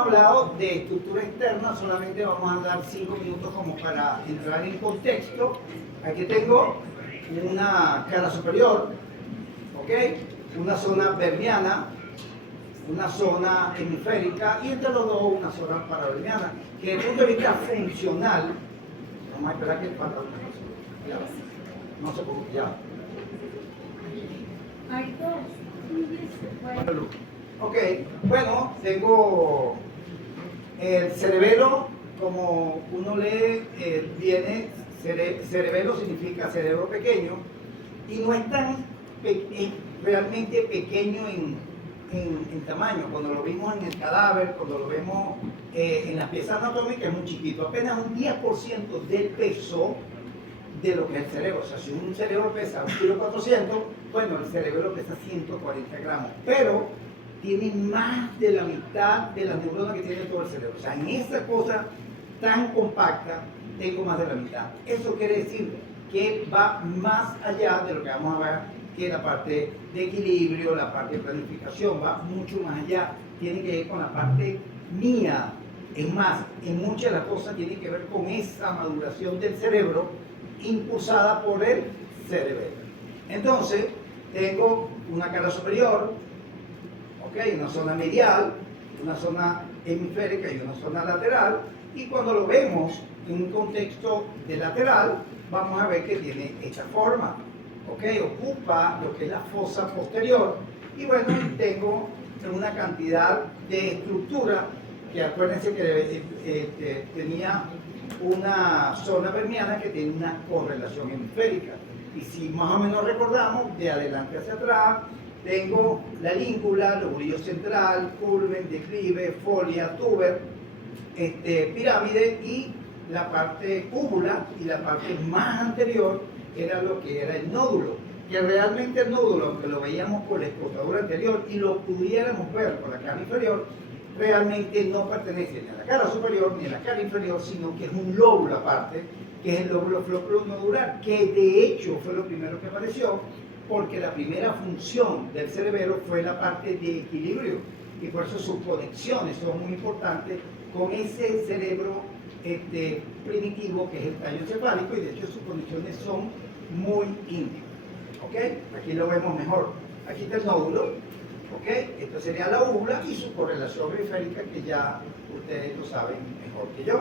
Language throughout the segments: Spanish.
hablado de estructura externa, solamente vamos a dar 5 minutos como para entrar en contexto. Aquí tengo una cara superior, ¿ok? Una zona verniana, una zona hemisférica y entre los dos una zona paraverniana, que desde el punto de vista funcional, vamos a esperar que falta una cosa. Ya, no se preocupe, ya. Hay dos. Ok, bueno, tengo el cerebelo, como uno lee, viene, cerebelo significa cerebro pequeño, y no es tan realmente pequeño en tamaño. Cuando lo vimos en el cadáver, cuando lo vemos en las piezas anatómicas, es muy chiquito, apenas un 10% del peso de lo que es el cerebro. O sea, si un cerebro pesa 1,4 kg, bueno, el cerebro pesa 140 gramos, pero tiene más de la mitad de las neuronas que tiene todo el cerebro. O sea, en esa cosa tan compacta tengo más de la mitad. Eso quiere decir que va más allá de lo que vamos a ver, que la parte de equilibrio, la parte de planificación, va mucho más allá. Tiene que ver con la parte mía. Es más, en muchas de las cosas tiene que ver con esa maduración del cerebro impulsada por el cerebelo. Entonces, tengo una cara superior, ¿okay? Una zona medial, una zona hemisférica y una zona lateral, y cuando lo vemos en un contexto de lateral, vamos a ver que tiene esta forma, ¿okay? Ocupa lo que es la fosa posterior, y bueno, tengo una cantidad de estructura que acuérdense que tenía una zona verniana que tiene una correlación hemisférica, y si más o menos recordamos, de adelante hacia atrás, tengo la língula, lobulillo central, culmen, declive, folia, tuber, pirámide y la parte úvula, y la parte más anterior era lo que era el nódulo, que realmente el nódulo, aunque lo veíamos por la escrotadura anterior y lo pudiéramos ver por la cara inferior, realmente no pertenece ni a la cara superior ni a la cara inferior, sino que es un lóbulo aparte, que es el lóbulo flóculo-nodular, que de hecho fue lo primero que apareció, porque la primera función del cerebelo fue la parte de equilibrio, y por eso sus conexiones son muy importantes con ese cerebro primitivo que es el tallo encefálico, y de hecho sus conexiones son muy íntimas. ¿Ok? Aquí lo vemos mejor. Aquí está el nódulo, ¿ok? Esto sería la úvula y su correlación periférica, que ya ustedes lo saben mejor que yo.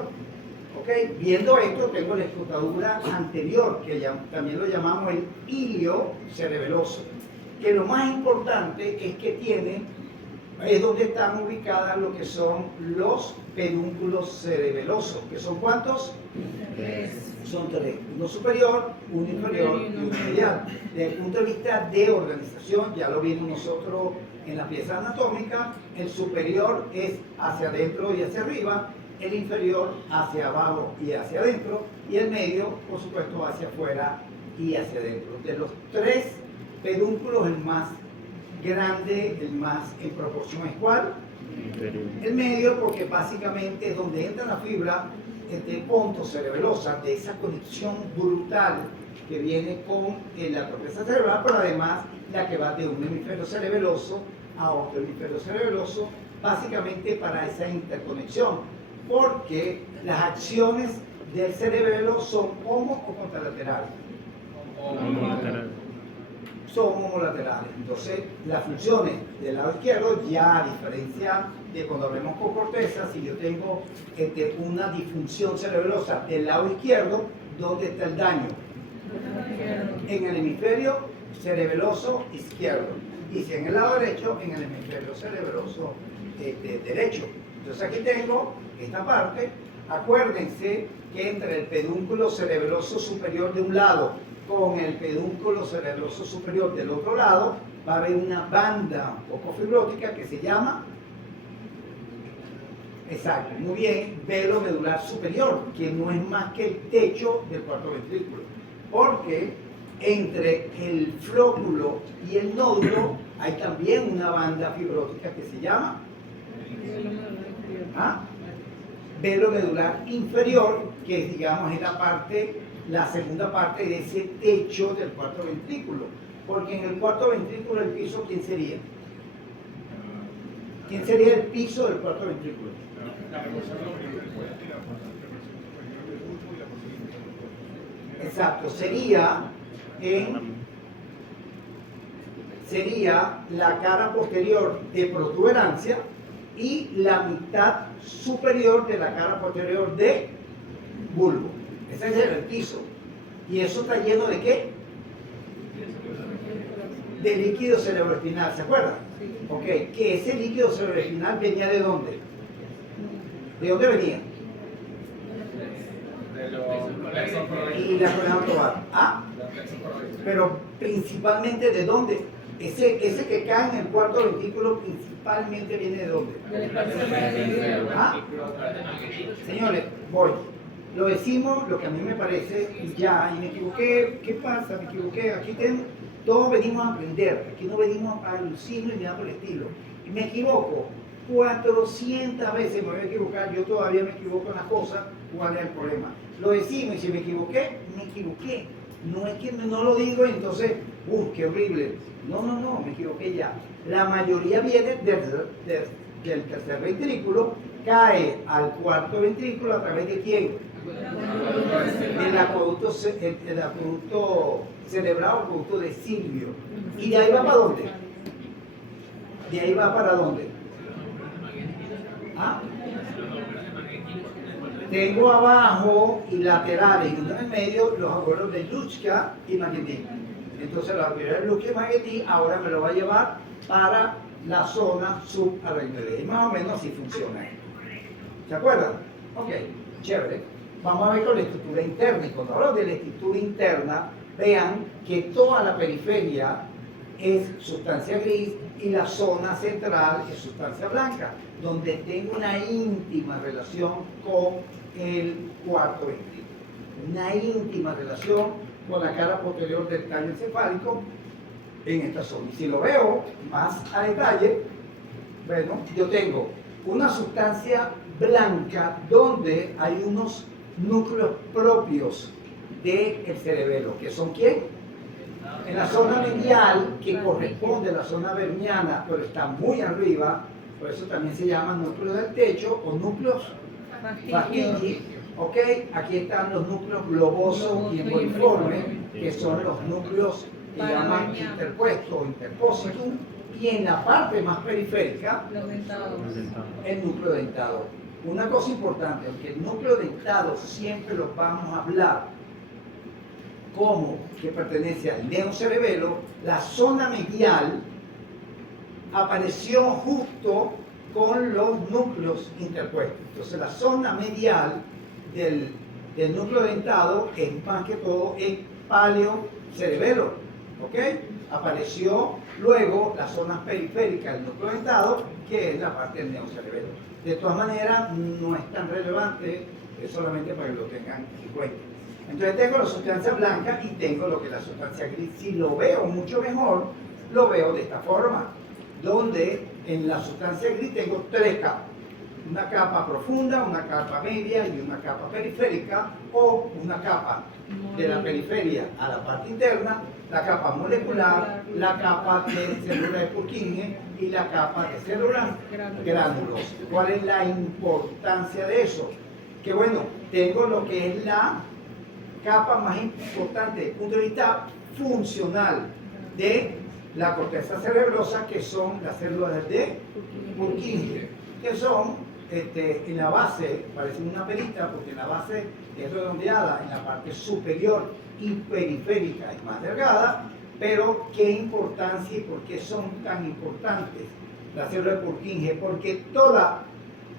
¿Ok? Viendo esto, tengo la escrotadura anterior, que también lo llamamos el ilio cerebeloso, que lo más importante es que tiene, es donde están ubicadas lo que son los pedúnculos cerebelosos, que son ¿cuántos? 3. Son 3, uno superior, uno inferior y uno medial. Desde el punto de vista de organización, ya lo vimos nosotros en la pieza anatómica, el superior es hacia adentro y hacia arriba, el inferior hacia abajo y hacia adentro, y el medio, por supuesto, hacia afuera y hacia adentro. De los 3 pedúnculos, el más grande, el más en proporción es ¿cuál? El medio, porque básicamente es donde entra la fibra pontocerebelosa, de esa conexión brutal que viene con la corteza cerebral, pero además la que va de un hemisferio cerebeloso a otro hemisferio cerebeloso, básicamente para esa interconexión, porque las acciones del cerebelo son homo o contralaterales. Son homolaterales. Entonces, las funciones del lado izquierdo, ya a diferencia de cuando hablemos con corteza, si yo tengo una disfunción cerebelosa del lado izquierdo, ¿dónde está el daño? En el hemisferio cerebeloso izquierdo. Y si en el lado derecho, en el hemisferio cerebeloso derecho. Entonces aquí tengo esta parte. Acuérdense que entre el pedúnculo cerebeloso superior de un lado con el pedúnculo cerebroso superior del otro lado, va a haber una banda un poco fibrótica que se llama, exacto, muy bien, velo medular superior, que no es más que el techo del cuarto ventrículo, porque entre el flóculo y el nódulo hay también una banda fibrótica que se llama velo medular inferior, que digamos es la segunda parte de ese techo del cuarto ventrículo, porque en el cuarto ventrículo el piso, ¿quién sería? ¿Quién sería el piso del cuarto ventrículo? Exacto, sería la cara posterior de protuberancia y la mitad superior de la cara posterior de bulbo. Ese es el piso. ¿Y eso está lleno de qué? De líquido cerebroespinal, ¿se acuerdan? Ok, que ese líquido cerebroespinal venía ¿de dónde? ¿De dónde venía? Y la columna total. Ah, pero principalmente ¿de dónde? Ese que cae en el cuarto ventrículo principalmente viene ¿de dónde? ¿Ah? Señores, voy. Lo decimos, lo que a mí me parece, y ya, y me equivoqué, ¿qué pasa? Me equivoqué, aquí todos venimos a aprender, aquí no venimos a alucinar ni nada por el estilo. Y me equivoco, 400 veces me voy a equivocar, yo todavía me equivoco en las cosas, ¿cuál es el problema? Lo decimos, y si me equivoqué, me equivoqué. No es que no lo digo y entonces, qué horrible. No, me equivoqué ya. La mayoría viene del tercer ventrículo, cae al cuarto ventrículo a través de ¿quién? El acueducto cerebral o acueducto de Silvio. ¿Y de ahí va para dónde? ¿De ahí va para dónde? ¿Ah? Tengo abajo y laterales y uno en el medio los abuelos de Luchka y Maguetí. Entonces los abuelos de Luchka y Maguetí ahora me lo va a llevar para la zona subaracnoidea. Y más o menos así funciona esto. ¿Se acuerdan? Ok, chévere. Vamos a ver con la estructura interna. Y cuando hablo de la estructura interna, vean que toda la periferia es sustancia gris y la zona central es sustancia blanca, donde tengo una íntima relación con el cuarto ventrículo. Una íntima relación con la cara posterior del tallo encefálico en esta zona. Y si lo veo más a detalle, bueno, yo tengo una sustancia blanca donde hay unos núcleos propios del cerebelo, que son ¿quién? En la zona medial, que corresponde a la zona verniana, pero está muy arriba, por eso también se llama núcleo del techo o núcleos Fastigi. ¿Ok? Aquí están los núcleos globosos y emboliformes, que son los núcleos que llaman interpuestos o interpositum, y en la parte más periférica, el núcleo dentado. Una cosa importante, aunque el núcleo dentado siempre lo vamos a hablar como que pertenece al neocerebelo, la zona medial apareció justo con los núcleos interpuestos. Entonces la zona medial del núcleo dentado es más que todo el paleocerebelo, ¿ok? Apareció luego la zona periférica del núcleo dentado, que es la parte del neocerebelo. De todas maneras, no es tan relevante, es solamente para que lo tengan en cuenta. Entonces tengo la sustancia blanca y tengo lo que es la sustancia gris. Si lo veo mucho mejor, lo veo de esta forma, donde en la sustancia gris tengo tres capas. Una capa profunda, una capa media y una capa periférica, o una capa de la periferia a la parte interna, la capa molecular, la capa de células de Purkinje y la capa de células gránulos. ¿Cuál es la importancia de eso? Que bueno, tengo lo que es la capa más importante desde el punto de vista funcional de la corteza cerebrosa, que son las células de Purkinje, que son en la base, parecen una perita porque en la base es redondeada, en la parte superior y periférica es más delgada, pero ¿qué importancia y por qué son tan importantes las células de Purkinje? Porque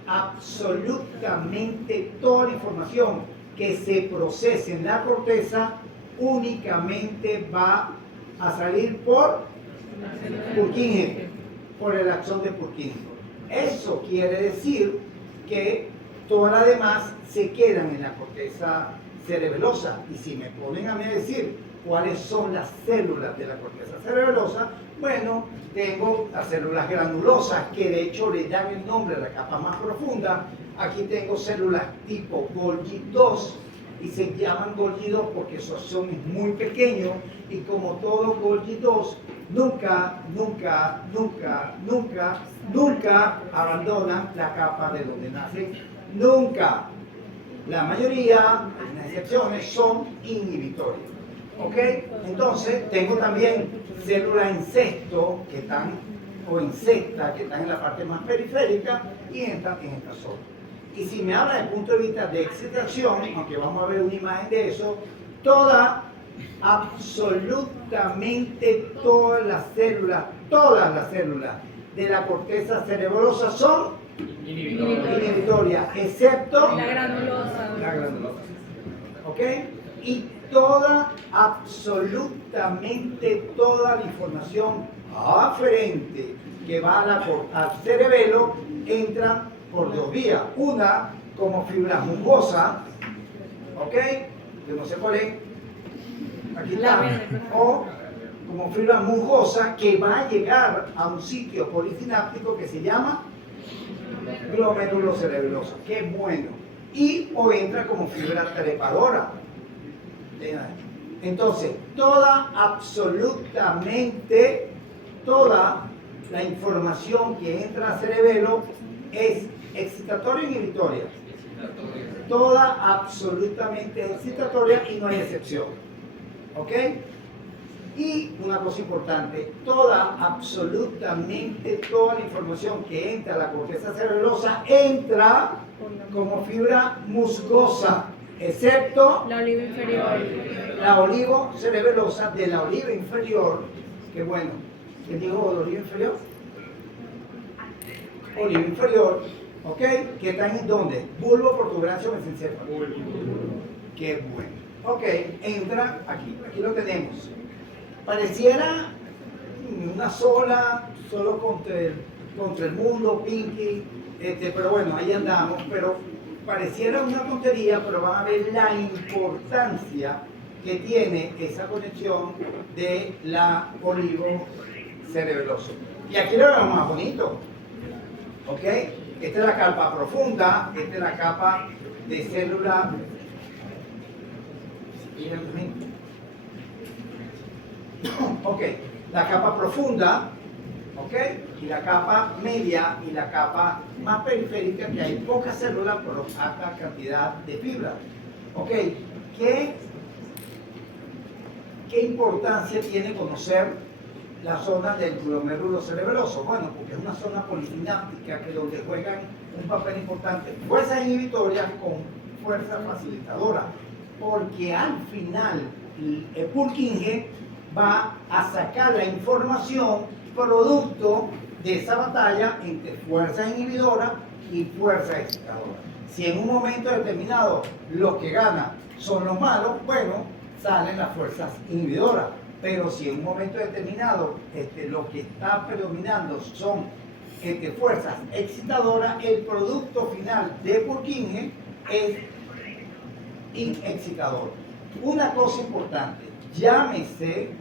absolutamente toda la información que se procese en la corteza únicamente va a salir por Purkinje, por el axón de Purkinje. Eso quiere decir que todas las demás se quedan en la corteza cerebelosa. Y si me ponen a mí a decir cuáles son las células de la corteza cerebelosa, bueno, tengo las células granulosas, que de hecho le dan el nombre a la capa más profunda. Aquí tengo células tipo Golgi 2, y se llaman Golgi 2 porque su axón es muy pequeño, y como todo Golgi 2 nunca, nunca, nunca, nunca, nunca abandonan la capa de donde nacen. Nunca. La mayoría, hay unas excepciones, son inhibitorias. ¿Ok? Entonces, tengo también células incesto que están, o insectas que están en la parte más periférica y entran en esta zona. Y si me habla desde el punto de vista de excitación, aunque vamos a ver una imagen de eso, absolutamente todas las células de la corteza cerebrosa son inhibitorias, excepto La granulosa. la granulosa. ¿Ok? Y absolutamente toda la información aferente que va al cerebelo entra por dos vías. Una como fibra musgosa, ¿ok? Que no sé cuál es. Aquí está. O como fibra musgosa que va a llegar a un sitio polisináptico que se llama glomérulo cerebeloso. Qué bueno. Y o entra como fibra trepadora. Entonces, absolutamente toda la información que entra al cerebelo es excitatoria o inhibitoria. Toda absolutamente excitatoria y no hay excepción. ¿Ok? Y una cosa importante, absolutamente toda la información que entra a la corteza cerebelosa entra como fibra musgosa, excepto La oliva inferior. la olivo cerebelosa de la oliva inferior, que bueno, ¿quién dijo la oliva inferior? Oliva inferior, ¿ok? Que está en ¿dónde? Bulbo, protuberancia o mesencéfalo. Qué bueno. Ok, entra aquí lo tenemos. Pareciera una solo contra el mundo, Pinky, pero bueno, ahí andamos, pero pareciera una tontería, pero van a ver la importancia que tiene esa conexión de la olivo cerebeloso. Y aquí lo vemos más bonito, ¿ok? Esta es la capa profunda, esta es la capa de célula. Ok, la capa profunda, ok, y la capa media y la capa más periférica, que hay pocas células pero alta cantidad de fibra. Ok, ¿qué importancia tiene conocer la zona del glomérulo cerebeloso? Bueno, porque es una zona polisináptica que donde juegan un papel importante fuerzas inhibitorias con fuerza facilitadora, porque al final el Purkinje va a sacar la información producto de esa batalla entre fuerza inhibidora y fuerza excitadora. Si en un momento determinado los que ganan son los malos, bueno, salen las fuerzas inhibidoras. Pero si en un momento determinado lo que está predominando son fuerzas excitadoras, el producto final de Purkinje es excitador. Una cosa importante, llámese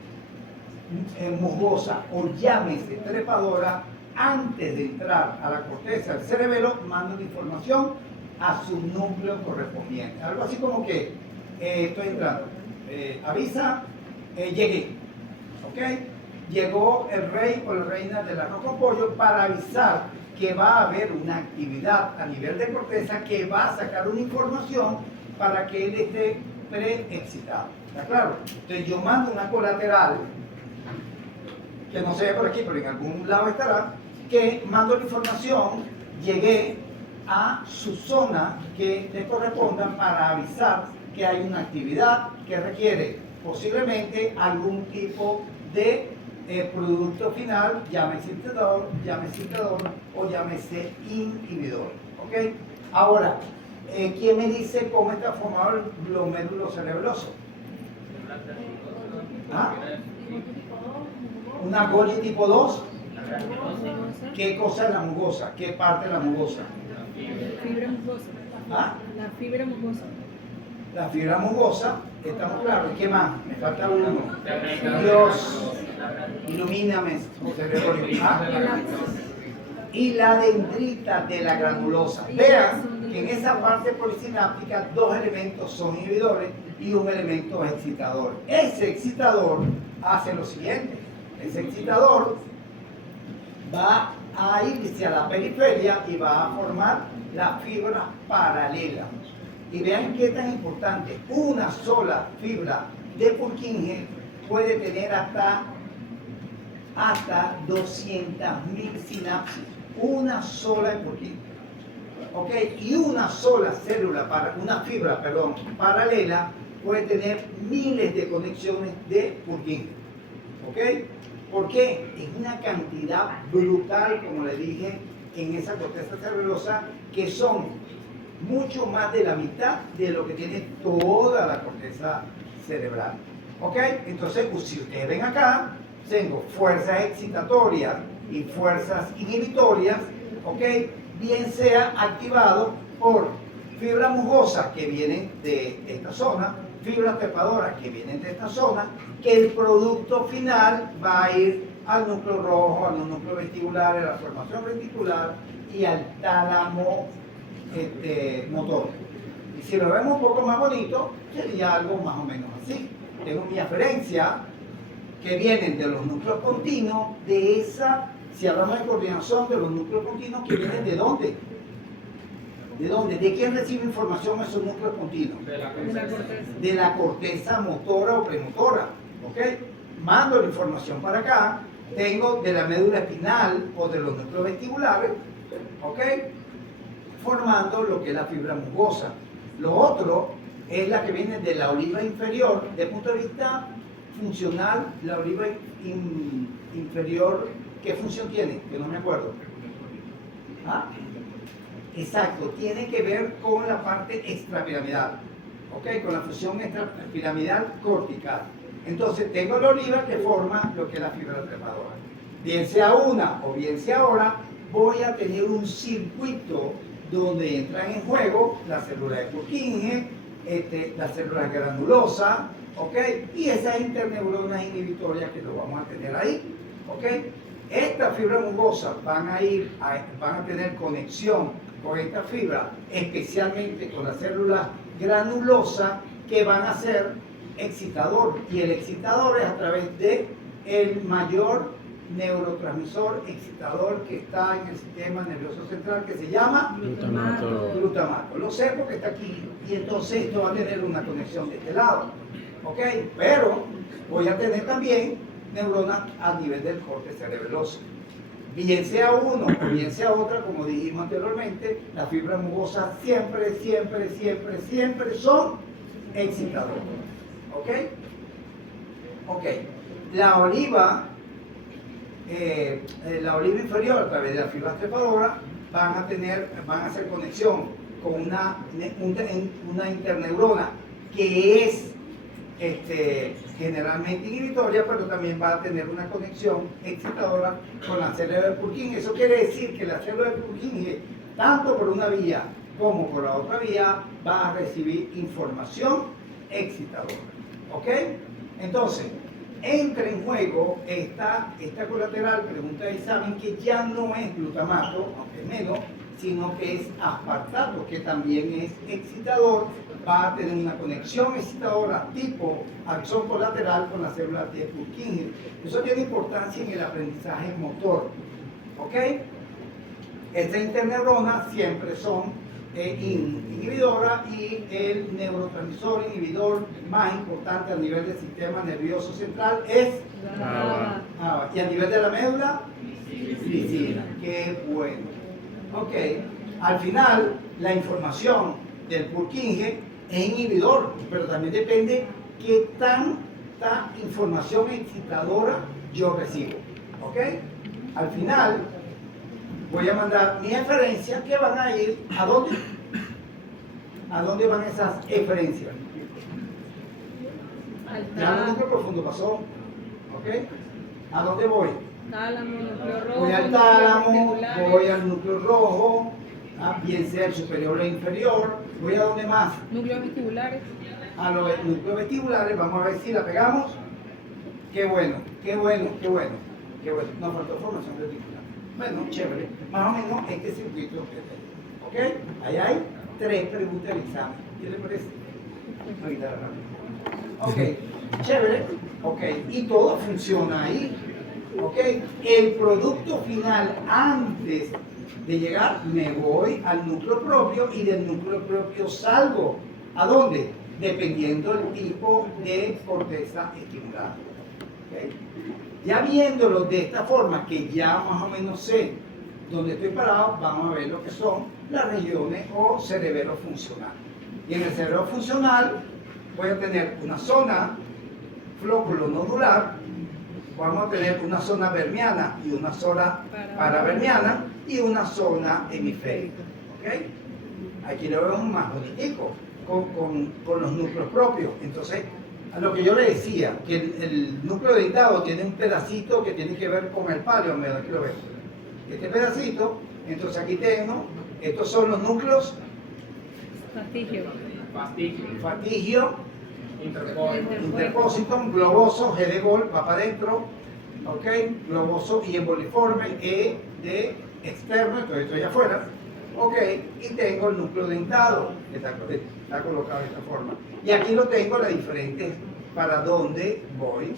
musgosa o llámese trepadora, antes de entrar a la corteza del cerebelo, manda una información a su núcleo correspondiente. Algo así como que estoy entrando, avisa, llegué, ¿ok? Llegó el rey o la reina del arroz con pollo para avisar que va a haber una actividad a nivel de corteza que va a sacar una información para que él esté preexcitado. ¿Está claro? Entonces yo mando una colateral, que no se ve por aquí, pero en algún lado estará, que mando la información, llegué a su zona que le corresponda para avisar que hay una actividad que requiere posiblemente algún tipo de producto final, llámese excitador o llámese inhibidor. ¿Ok? Ahora, ¿quién me dice cómo está formado el glomérulo cerebeloso? ¿Ah? ¿Una Golgi tipo 2? ¿Qué cosa es la mugosa? ¿Qué parte de la mugosa? Fibra musgosa. ¿Ah? La fibra musgosa. La fibra mugosa, estamos claros. ¿Qué más? Me falta uno. Dios, ilumíname, José Gregorio. ¿Ah? Y la dendrita de la granulosa. Vean que en esa parte polisináptica dos elementos son inhibidores y un elemento es excitador. Ese excitador hace lo siguiente. Ese excitador va a irse a la periferia y va a formar la fibra paralela. Y vean qué tan importante, una sola fibra de Purkinje puede tener hasta 200.000 sinapsis, una sola de Purkinje. ¿Ok? Y una sola célula, una fibra, perdón, paralela puede tener miles de conexiones de Purkinje. ¿Ok? ¿Por qué? Es una cantidad brutal, como le dije, en esa corteza cerebelosa, que son mucho más de la mitad de lo que tiene toda la corteza cerebral. ¿Ok? Entonces, pues, si ustedes ven acá, tengo fuerzas excitatorias y fuerzas inhibitorias, ¿ok? Bien sea activado por fibras musgosas que vienen de esta zona, fibras trepadoras que vienen de esta zona, que el producto final va a ir al núcleo rojo, a los núcleos vestibulares, a la formación reticular y al tálamo motor. Y si lo vemos un poco más bonito, sería algo más o menos así. Tengo mi aferencia que vienen de los núcleos continuos, de esa, si hablamos de coordinación, de los núcleos continuos que vienen de dónde. ¿De dónde? ¿De quién recibe información esos núcleos continuos? De la corteza. De la corteza motora o premotora. ¿Ok? Mando la información para acá, tengo de la médula espinal o de los núcleos vestibulares, ¿ok? Formando lo que es la fibra musgosa. Lo otro es la que viene de la oliva inferior. Desde el punto de vista funcional, la oliva inferior, ¿qué función tiene? Que no me acuerdo. ¿Ah? Exacto, tiene que ver con la parte extrapiramidal, ¿ok? Con la función extrapiramidal cortical. Entonces tengo la oliva que forma lo que es la fibra trepadora. Bien sea una o bien sea ahora, voy a tener un circuito donde entran en juego las células de Purkinje, las células granulosas, ¿ok? Y esas interneuronas inhibitorias que lo vamos a tener ahí, ¿ok? Estas fibras musgosas van a tener conexión con esta fibra, especialmente con las células granulosas que van a ser excitador, y el excitador es a través de el mayor neurotransmisor excitador que está en el sistema nervioso central, que se llama glutamato. Lo sé porque está aquí, y entonces esto va a tener una conexión de este lado, ¿ok? Pero voy a tener también neuronas a nivel del corte cerebeloso. Bien sea uno o bien sea otra, como dijimos anteriormente, las fibras musgosas siempre son excitadoras. ¿Ok? Ok. La oliva inferior a través de las fibras trepadoras van a hacer conexión con una interneurona que es generalmente inhibitoria, pero también va a tener una conexión excitadora con la célula de Purkinje. Eso quiere decir que la célula de Purkinje, tanto por una vía como por la otra vía, va a recibir información excitadora. ¿Ok? Entonces, entra en juego esta colateral, pregunta de examen, que ya no es glutamato, aunque menos, sino que es aspartato, que también es excitador, va a tener una conexión excitadora tipo axón colateral con las células de Purkinje. Eso tiene importancia en el aprendizaje motor. ¿Ok? Estas interneuronas siempre son inhibidoras, y el neurotransmisor inhibidor más importante a nivel del sistema nervioso central es GABA. Y a nivel de la médula, glicina. Qué bueno. Ok. Al final, la información del Purkinje es inhibidor, pero también depende qué tanta información excitadora yo recibo. ¿Ok? Al final, voy a mandar mis eferencias que van a ir ¿a dónde? ¿A dónde van esas eferencias? Ya el núcleo profundo pasó. ¿Ok? ¿A dónde voy? Tálamo, núcleo rojo. Voy al tálamo, voy al núcleo rojo, bien sea el superior o el inferior. ¿Voy a dónde más? Núcleos vestibulares. A los núcleos vestibulares. Vamos a ver si la pegamos. Qué bueno, qué bueno, qué bueno, qué bueno. Nos faltó formación reticular. Bueno, chévere. Más o menos este circuito. ¿Ok? Ahí hay 3 preguntas del examen. ¿Qué le parece? Ahorita la rápido. Ok, chévere. Ok, y todo funciona ahí. ¿Ok? El producto final, antes de llegar, me voy al núcleo propio y del núcleo propio salgo. ¿A dónde? Dependiendo del tipo de corteza estimulada. ¿Ok? Ya viéndolo de esta forma, que ya más o menos sé dónde estoy parado, vamos a ver lo que son las regiones o cerebelo funcional. Y en el cerebelo funcional voy a tener una zona flóculo nodular, vamos a tener una zona vermiana y una zona paravermiana y una zona hemisférica. ¿Ok? Aquí lo vemos más bonitico, con los núcleos propios. Entonces, a lo que yo le decía, que el núcleo dentado tiene un pedacito que tiene que ver con el palio, aquí lo vemos. Este pedacito, entonces aquí tengo, estos son los núcleos fatigio, interpósito, globoso, G de gol, va para adentro, ok, globoso y emboliforme, E de externo, entonces estoy afuera, ok, y tengo el núcleo dentado, que está colocado de esta forma. Y aquí lo tengo, las diferentes, para dónde voy,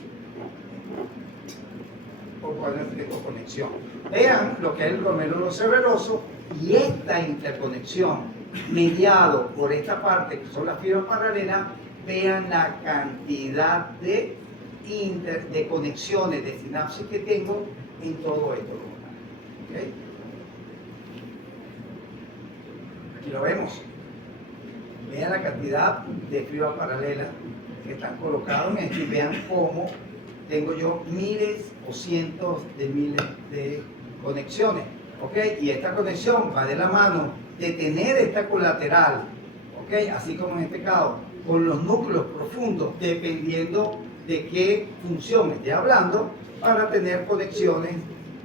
o cuál es la conexión. Vean lo que es el glomérulo cerebeloso y esta interconexión mediado por esta parte que son las fibras paralelas. Vean la cantidad de conexiones, de sinapsis que tengo en todo esto. ¿Okay? Aquí lo vemos. Vean la cantidad de fibras paralelas que están colocadas en esto y vean cómo tengo yo miles o cientos de miles de conexiones. ¿Okay? Y esta conexión va de la mano de tener esta colateral, ¿okay? Así como en este caso, con los núcleos profundos, dependiendo de qué función esté hablando, para tener conexiones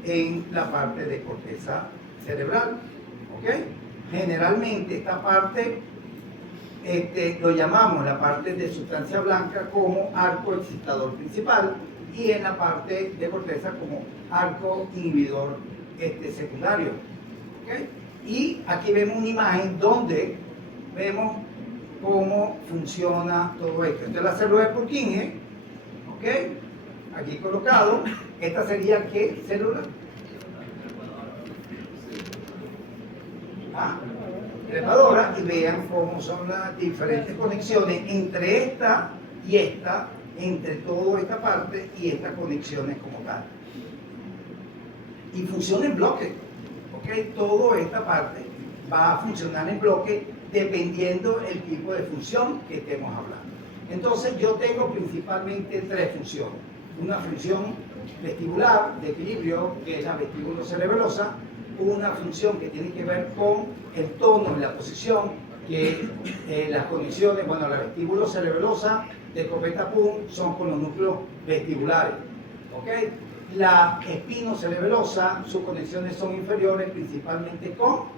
en la parte de corteza cerebral. ¿Okay? Generalmente esta parte lo llamamos la parte de sustancia blanca como arco excitador principal y en la parte de corteza como arco inhibidor secundario. ¿Okay? Y aquí vemos una imagen donde vemos cómo funciona todo esto. Esta es la célula de Purkinje, ¿ok? Aquí colocado. Esta sería ¿qué célula? Trepadora, y vean cómo son las diferentes conexiones entre esta y esta, entre toda esta parte y estas conexiones como tal. Y funciona en bloque, ¿ok? Toda esta parte va a funcionar en bloque dependiendo el tipo de función que estemos hablando. Entonces yo tengo principalmente tres funciones. Una función vestibular de equilibrio, que es la vestíbulo cerebelosa, una función que tiene que ver con el tono y la posición, que las conexiones, bueno, la vestíbulo cerebelosa de escopeta pum son con los núcleos vestibulares, ¿ok? La espinocerebelosa, sus conexiones son inferiores principalmente con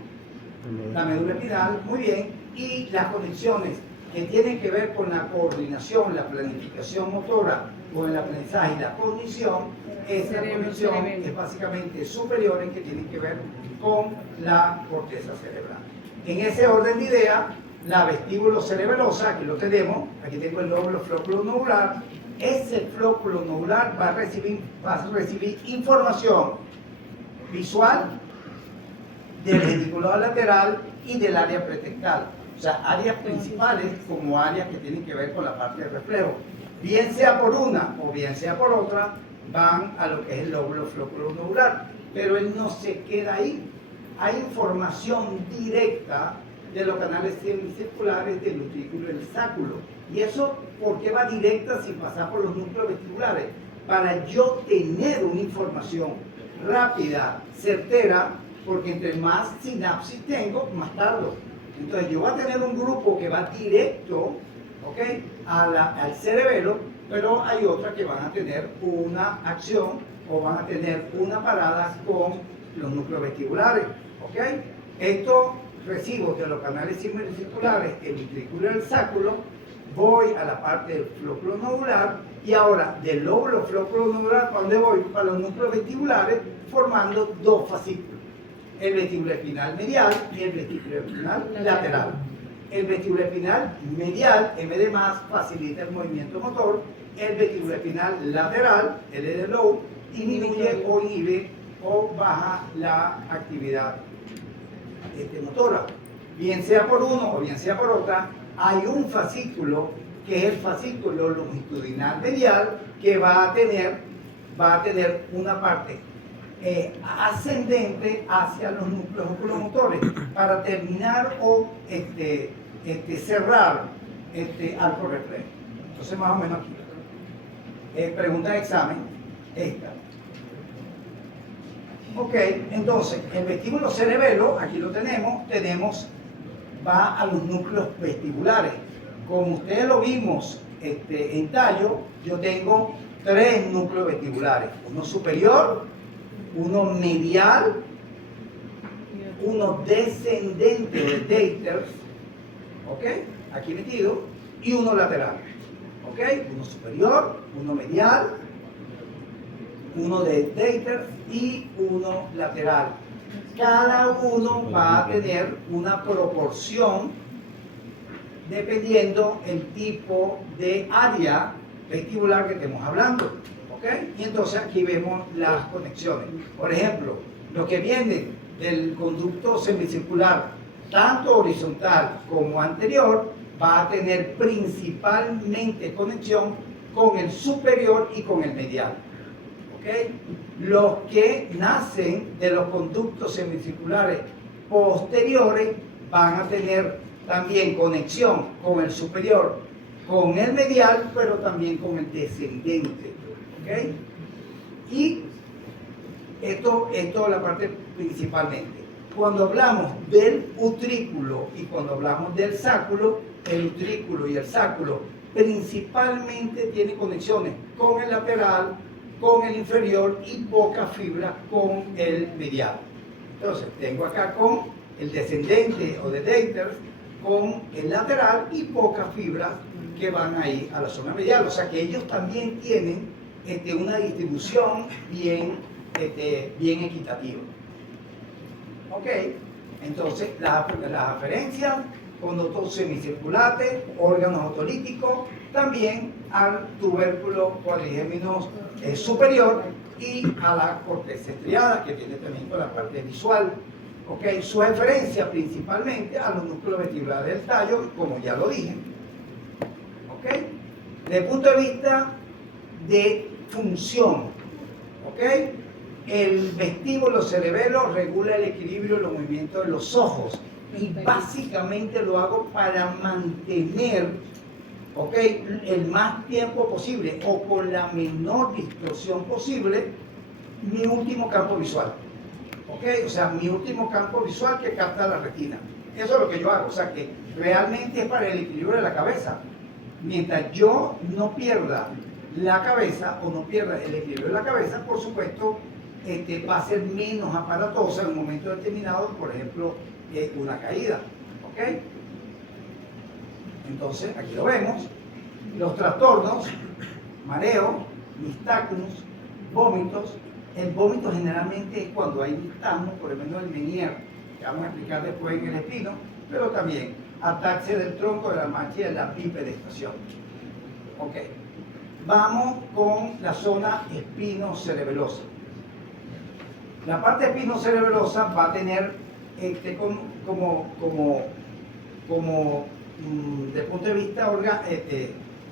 la médula espinal, muy bien, y las conexiones que tienen que ver con la coordinación, la planificación motora, con el aprendizaje y la cognición, esa conexión es básicamente superior en que tienen que ver con la corteza cerebral. En ese orden de idea, la vestíbulo cerebelosa, aquí lo tenemos, aquí tengo el lóbulo flóculo nodular, ese flóculo nodular va a recibir información visual del geniculado lateral y del área pretectal. O sea, áreas principales como áreas que tienen que ver con la parte de reflejo. Bien sea por una o bien sea por otra, van a lo que es el lóbulo flóculo nodular. Pero él no se queda ahí. Hay información directa de los canales semicirculares del utrículo y del sáculo. ¿Y eso por qué va directa sin pasar por los núcleos vestibulares? Para yo tener una información rápida, certera, porque entre más sinapsis tengo, más tardo. Entonces yo voy a tener un grupo que va directo, ¿okay?, al cerebelo, pero hay otras que van a tener una acción o van a tener una parada con los núcleos vestibulares. ¿Okay? Esto recibo de los canales semicirculares, el utrículo y el sáculo, voy a la parte del flóculo nodular y ahora del lóbulo flóculo nodular, ¿para dónde voy? Para los núcleos vestibulares, formando dos fascículos. El vestíbulo espinal medial y el vestíbulo espinal lateral. El vestíbulo espinal medial, M de más, facilita el movimiento motor. El vestíbulo espinal lateral, L de low, disminuye o inhibe o baja la actividad motora. Bien sea por uno o bien sea por otra, hay un fascículo que es el fascículo longitudinal medial que va a tener una parte ascendente hacia los núcleos oculomotores para terminar o cerrar arco reflejo. Entonces, más o menos aquí. Pregunta de examen, esta. Ok, entonces, el vestíbulo cerebelo, aquí lo tenemos, va a los núcleos vestibulares. Como ustedes lo vimos en tallo, yo tengo 3 núcleos vestibulares. Uno superior, uno medial, uno descendente de Deiters, ¿ok? Aquí metido, y uno lateral, ¿ok? Uno superior, uno medial, uno de Deiters y uno lateral. Cada uno va a tener una proporción dependiendo el tipo de área vestibular que estemos hablando, ¿ok? Y entonces aquí vemos las conexiones. Por ejemplo, lo que viene del conducto semicircular, tanto horizontal como anterior, va a tener principalmente conexión con el superior y con el medial, ¿ok? Los que nacen de los conductos semicirculares posteriores van a tener también conexión con el superior, con el medial, pero también con el descendente, ¿ok? Y esto es la parte principalmente. Cuando hablamos del utrículo y cuando hablamos del sáculo, el utrículo y el sáculo principalmente tienen conexiones con el lateral, con el inferior y poca fibra con el medial. Entonces, tengo acá con el descendente o de Deiters, con el lateral y pocas fibras que van ahí a la zona medial. O sea que ellos también tienen una distribución bien equitativa. Ok, entonces las aferencias, conductos semicirculares, órganos otolíticos, también al tubérculo cuadrigémino superior y a la corteza estriada, que tiene también con la parte visual. Okay, su referencia principalmente a los núcleos vestibulares del tallo, como ya lo dije. Okay. Desde el punto de vista de función, okay, el vestíbulo cerebelo regula el equilibrio y los movimientos de los ojos y básicamente lo hago para mantener, okay, el más tiempo posible o con la menor distorsión posible mi último campo visual. Okay, o sea, mi último campo visual que capta la retina. Eso es lo que yo hago, o sea que realmente es para el equilibrio de la cabeza. Mientras yo no pierda la cabeza o no pierda el equilibrio de la cabeza, por supuesto, va a ser menos aparatosa en un momento determinado, por ejemplo, una caída. ¿Okay? Entonces, aquí lo vemos. Los trastornos, mareo, nistagmus, vómitos. El vómito generalmente es cuando hay nistagmus, por ejemplo el Meniere, que vamos a explicar después en el espino, pero también ataxia del tronco, de la mancha y de la bipedestación. Ok, vamos con la zona espinocerebelosa. La parte espinocerebelosa va a tener desde el punto de vista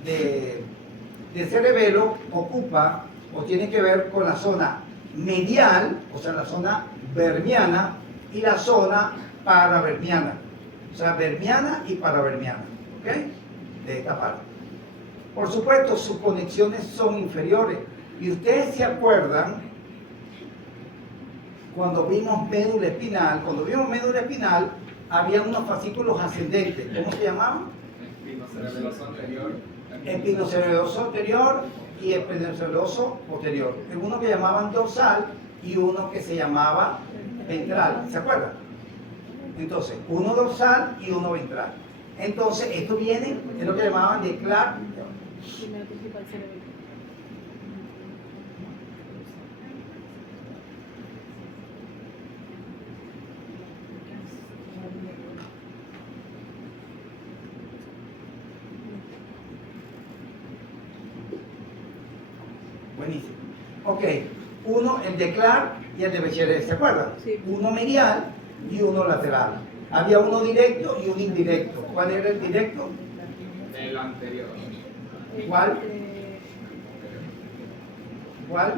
de cerebelo, ocupa o tiene que ver con la zona medial, o sea, la zona vermiana y la zona paravermiana. O sea, vermiana y paravermiana, ¿ok? De esta parte. Por supuesto, sus conexiones son inferiores. Y ustedes se acuerdan, cuando vimos médula espinal, había unos fascículos ascendentes. ¿Cómo se llamaban? Espinocerebeloso anterior. Espinocerebeloso anterior y espinocerebeloso posterior. Uno que llamaban dorsal y uno que se llamaba ventral. ¿Se acuerdan? Entonces, uno dorsal y uno ventral. Entonces, esto viene, es lo que llamaban de Clark. Buenísimo. Ok, Uno, el de Clark y el de Becquerel, ¿se acuerdan? Sí. Uno medial y uno lateral. Había uno directo y uno indirecto. ¿Cuál era el directo? El anterior. ¿Cuál? ¿Cuál?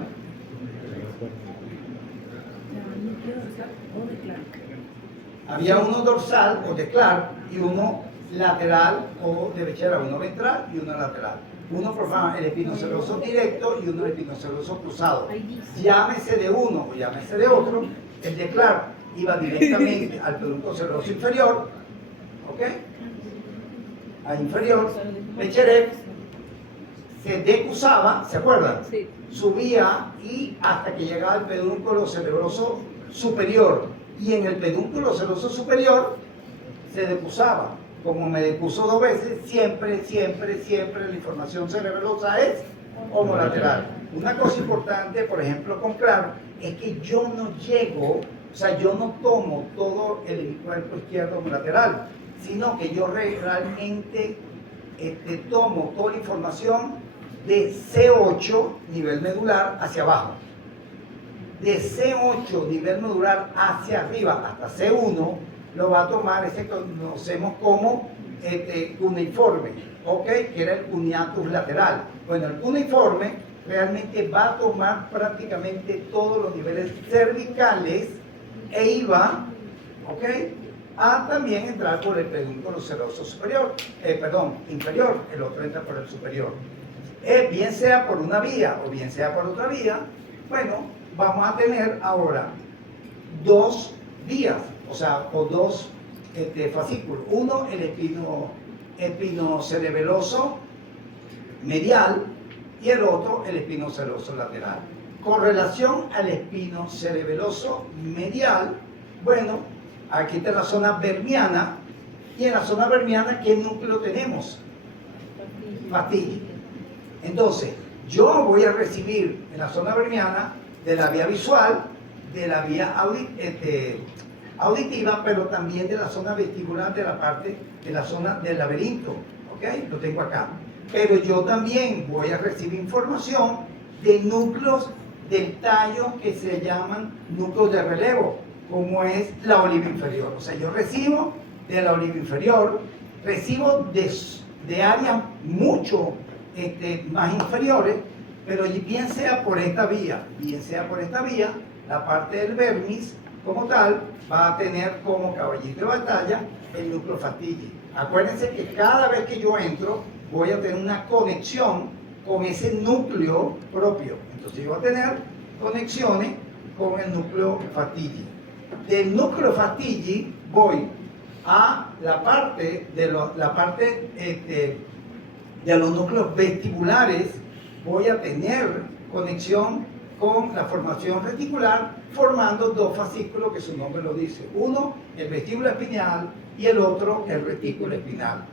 O de Clark. Había uno dorsal o de Clark y uno lateral o de Becquerel, uno ventral y uno lateral. Uno formaba el espinoceloso directo y uno el espinoceloso cruzado. Llámese de uno o llámese de otro, el de Clark iba directamente al pedúnculo celoso inferior, ¿ok? Al inferior. Becquerel se decusaba, ¿se acuerdan? Sí. Subía y hasta que llegaba al pedúnculo cerebroso superior. Y en el pedúnculo cerebroso superior se decusaba. Como me decuso 2 veces, siempre la información cerebelosa es homolateral. Una cosa importante, por ejemplo, con Clark, es que yo no llego, o sea, yo no tomo todo el cuerpo izquierdo homolateral, sino que yo realmente tomo toda la información de C8, nivel medular, hacia abajo. De C8, nivel medular, hacia arriba, hasta C1, lo va a tomar ese que conocemos como cuneiforme, ¿ok? Que era el cuneatus lateral. Bueno, el cuneiforme realmente va a tomar prácticamente todos los niveles cervicales e iba, ¿ok? A también entrar por el pedúnculo celoso superior, inferior, el otro entra por el superior. Bien sea por una vía o bien sea por otra vía, bueno, vamos a tener ahora 2 vías, o sea, o 2 fascículos. Uno, el espinocerebeloso medial y el otro, el espinocerebeloso lateral. Con relación al espinocerebeloso medial, bueno, aquí está la zona vermiana, y en la zona vermiana, ¿qué núcleo tenemos? Fastidio. Entonces, yo voy a recibir en la zona vermiana de la vía visual, de la vía auditiva, pero también de la zona vestibular, de la zona del laberinto, ¿ok? Lo tengo acá. Pero yo también voy a recibir información de núcleos del tallo que se llaman núcleos de relevo, como es la oliva inferior. O sea, yo recibo de la oliva inferior, recibo de áreas mucho más inferiores, pero bien sea por esta vía, la parte del vermis como tal va a tener como caballito de batalla el núcleo fastidio. Acuérdense que cada vez que yo entro voy a tener una conexión con ese núcleo propio. Entonces yo voy a tener conexiones con el núcleo fastidio. Del núcleo fastidio voy a la parte de los núcleos vestibulares, voy a tener conexión con la formación reticular, formando 2 fascículos que su nombre lo dice. Uno, el vestíbulo espinal, y el otro, el retículo espinal.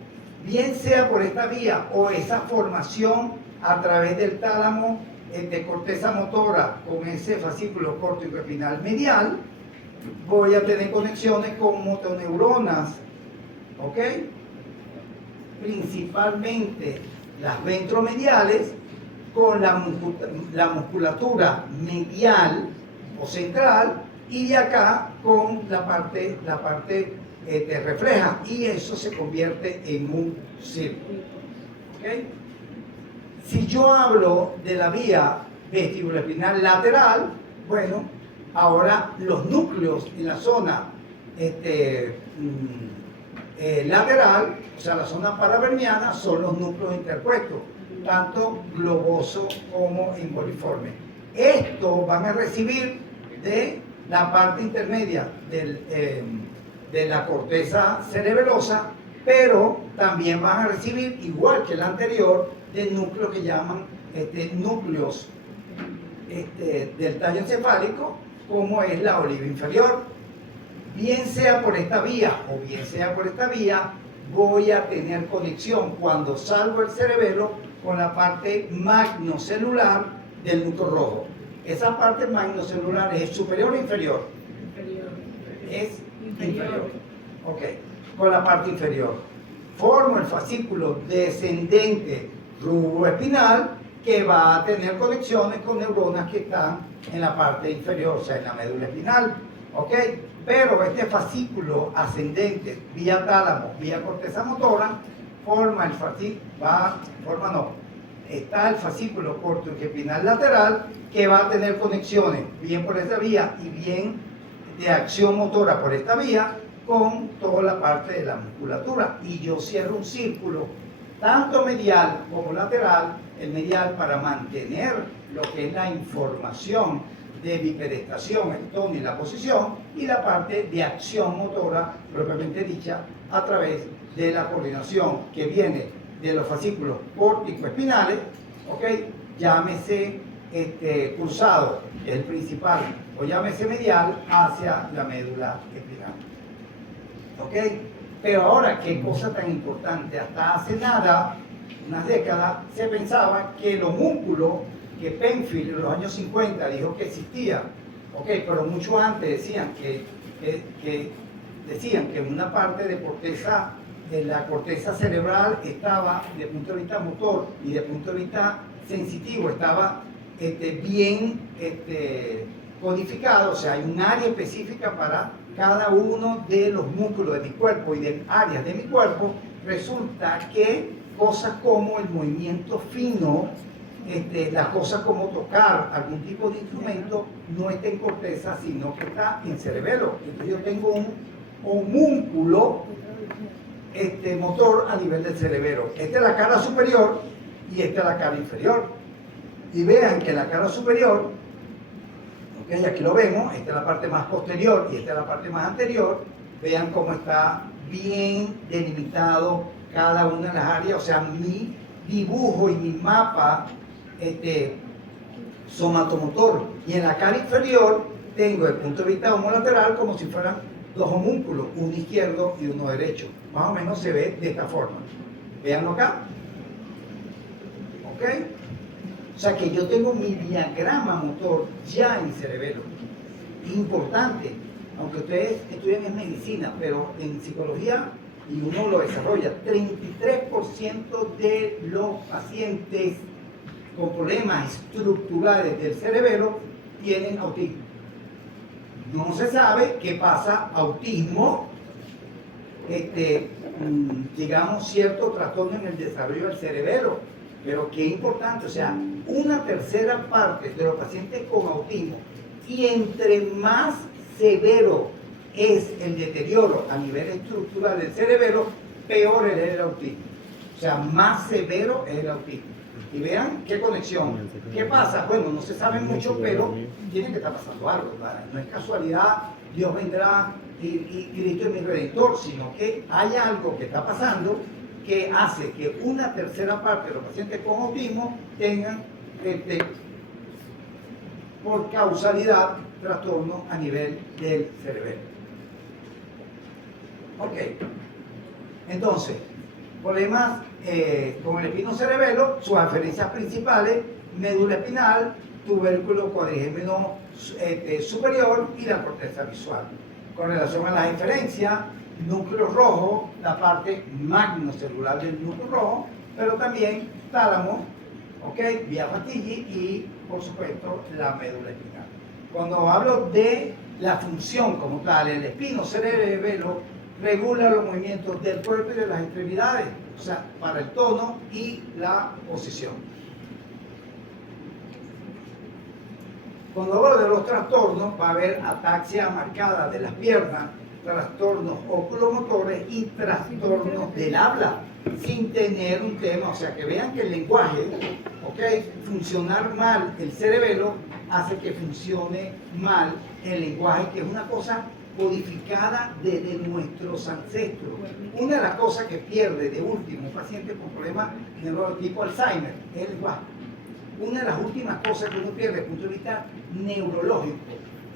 Bien sea por esta vía o esa formación a través del tálamo de corteza motora con ese fascículo córtico-espinal medial, voy a tener conexiones con motoneuronas, ¿ok? Principalmente las ventromediales, con la musculatura medial o central, y de acá con la parte refleja, y eso se convierte en un círculo. ¿Okay? Si yo hablo de la vía vestibuloespinal lateral, bueno, ahora los núcleos en la zona lateral, o sea, la zona paraverniana, son los núcleos interpuestos, tanto globoso como emboliforme. Estos van a recibir de la parte intermedia de la corteza cerebelosa, pero también van a recibir, igual que el anterior, de núcleos que llaman núcleos del tallo encefálico, como es la oliva inferior. Bien sea por esta vía o bien sea por esta vía, voy a tener conexión cuando salgo el cerebelo con la parte magnocelular del núcleo rojo. Esa parte magnocelular es superior o inferior. Inferior. Es inferior. Ok, con la parte inferior. Formo el fascículo descendente ruboespinal que va a tener conexiones con neuronas que están en la parte inferior, o sea, en la médula espinal, ¿ok? Pero este fascículo ascendente, vía tálamo, vía corteza motora, forma el está el fascículo corticoespinal lateral, que va a tener conexiones, bien por esta vía y bien de acción motora por esta vía, con toda la parte de la musculatura. Y yo cierro un círculo, tanto medial como lateral, el medial para mantener lo que es la información de bipedestación, el tono y la posición, y la parte de acción motora propiamente dicha a través de la coordinación que viene de los fascículos córtico-espinales, ¿ok? Llámese cruzado, que es el principal, o llámese medial hacia la médula espinal, ¿ok? Pero ahora, qué cosa tan importante, hasta hace nada, unas décadas, se pensaba que el homúnculo, que Penfield en los años 50 dijo que existía, ¿ok? Pero mucho antes decían que una parte de la corteza cerebral estaba, desde el punto de vista motor y desde el punto de vista sensitivo, estaba bien codificado, o sea, hay un área específica para cada uno de los músculos de mi cuerpo y de áreas de mi cuerpo. Resulta que cosas como el movimiento fino, las cosas como tocar algún tipo de instrumento, no está en corteza, sino que está en cerebelo. Entonces yo tengo un homúnculo motor a nivel del cerebelo. Esta es la cara superior y esta es la cara inferior. Y vean que la cara superior, ok, aquí lo vemos, esta es la parte más posterior y esta es la parte más anterior. Vean cómo está bien delimitado cada una de las áreas, o sea, mi dibujo y mi mapa somatomotor. Y en la cara inferior tengo el punto de vista homolateral como si fueran dos homúnculos, uno izquierdo y uno derecho. Más o menos se ve de esta forma. Veanlo acá. ¿Ok? O sea que yo tengo mi diagrama motor ya en cerebelo. Importante, aunque ustedes estudian en medicina, pero en psicología, y uno lo desarrolla, 33% de los pacientes con problemas estructurales del cerebelo tienen autismo. No se sabe qué pasa autismo, digamos, cierto trastorno en el desarrollo del cerebelo, pero qué importante, o sea, una tercera parte de los pacientes con autismo, y entre más severo es el deterioro a nivel estructural del cerebelo, peor es el autismo. O sea, más severo es el autismo. Y vean qué conexión. ¿Qué pasa? Bueno, no se sabe mucho, pero tiene que estar pasando algo, ¿vale? No es casualidad, Dios vendrá y Cristo es mi redentor, sino que hay algo que está pasando que hace que una tercera parte de los pacientes con autismo tengan, por causalidad, trastorno a nivel del cerebelo. Ok. Entonces, problemas con el espinocerebelo, sus aferencias principales: médula espinal, tubérculo cuadrigémino superior y la corteza visual. Con relación a las inferencias, núcleo rojo, la parte magnocelular del núcleo rojo, pero también tálamo, ¿ok? Vía Fatigli y, por supuesto, la médula espinal. Cuando hablo de la función como tal, el espinocerebelo regula los movimientos del cuerpo y de las extremidades, o sea, para el tono y la posición. Cuando hablo de los trastornos, va a haber ataxia marcada de las piernas, trastornos oculomotores y trastornos del habla, sin tener un tema. O sea, que vean que el lenguaje, ¿ok? Funcionar mal el cerebelo hace que funcione mal el lenguaje, que es una cosa codificada desde nuestros ancestros. Una de las cosas que pierde de último un paciente con problemas de tipo Alzheimer es el lenguaje. Una de las últimas cosas que uno pierde desde el punto de vista neurológico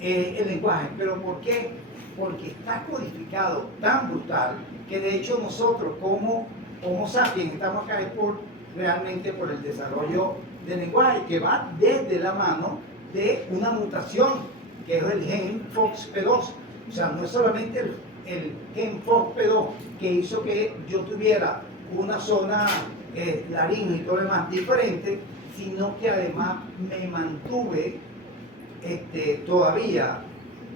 es el lenguaje. ¿Pero por qué? Porque está codificado tan brutal que de hecho nosotros como Homo sapiens estamos acá realmente por el desarrollo del lenguaje, que va desde la mano de una mutación que es el gen FOXP2. O sea, no es solamente el gen FOXP2 que hizo que yo tuviera una zona laringe y todo lo demás diferente, sino que además me mantuve todavía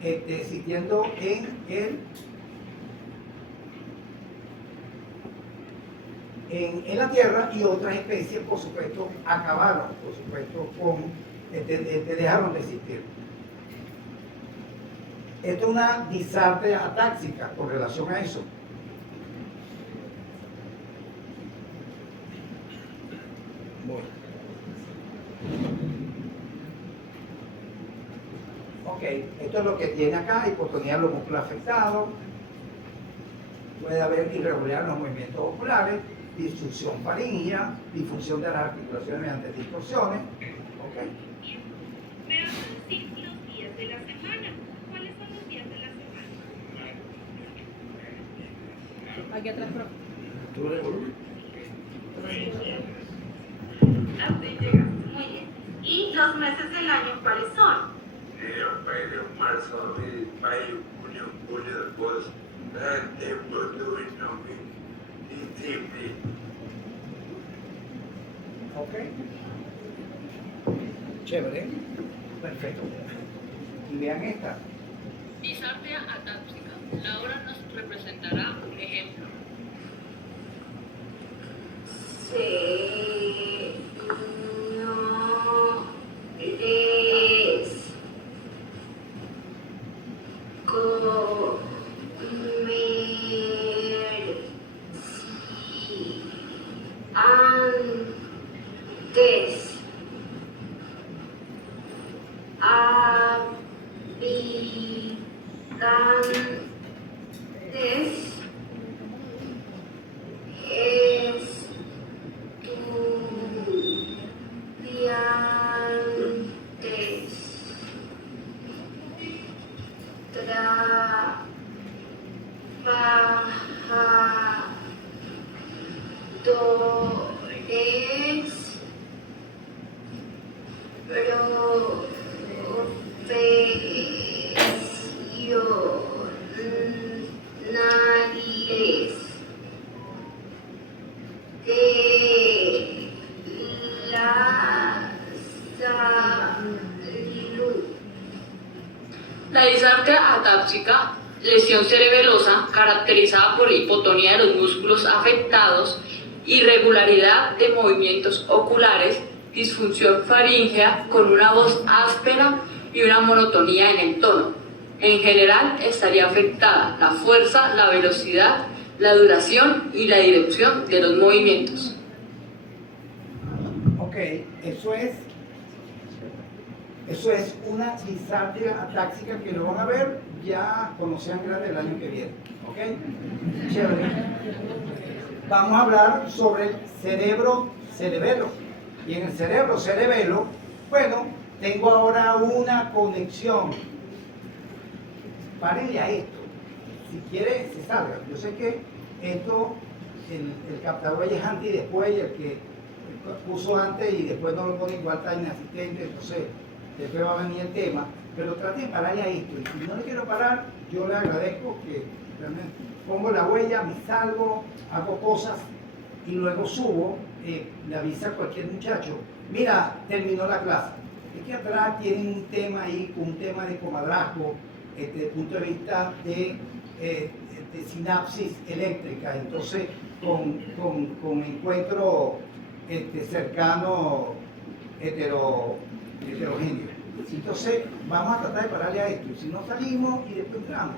existiendo en la Tierra, y otras especies, por supuesto, acabaron, por supuesto, dejaron de existir. Esto es una disartria atáxica con relación a eso. Voy. Ok, esto es lo que tiene acá: hipotonía de los músculos afectados, puede haber irregularidad en los movimientos oculares, disfunción faríngea, disfunción de las articulaciones mediante distorsiones. Ok. Pero son sí los días de la semana. ¿Cuáles son los días de la semana? Aquí atrás, profe. Así llegas. Muy bien. ¿Y los meses del año cuáles son? Enero, marzo, abril, mayo, junio, julio, agosto, septiembre, octubre, noviembre, diciembre. Ok. Chévere. Perfecto. Y vean esta. Disartria atáxica. Laura nos representará un ejemplo. Antes, habitantes, estudiantes, trabajadores, profesionales de la salud. La disartria atáxica, lesión cerebelosa caracterizada por hipotonía de los músculos afectados, irregularidad de movimientos oculares, disfunción faríngea con una voz áspera y una monotonía en el tono. En general estaría afectada la fuerza, la velocidad, la duración y la dirección de los movimientos. Ok, eso es una disartria atáxica que lo van a ver ya cuando sean grandes el año que viene. Ok, chévere. Vamos a hablar sobre el cerebelo. Y en el cerebelo, bueno, tengo ahora una conexión. Párenle a esto. Si quiere, se salga. Yo sé que esto, el captador es antes y después, y el que puso antes y después no lo pone igual, está inasistente, entonces después va a venir el tema. Pero traten de pararle a esto. Y si no le quiero parar, yo le agradezco que realmente pongo la huella, me salgo, hago cosas y luego subo. Le avisa a cualquier muchacho: mira, terminó la clase. Es que atrás tienen un tema ahí, un tema de comadrazgo, desde el punto de vista de sinapsis eléctrica. Entonces, con encuentro cercano, heterogéneo. Entonces, vamos a tratar de pararle a esto. Si no salimos y después entramos.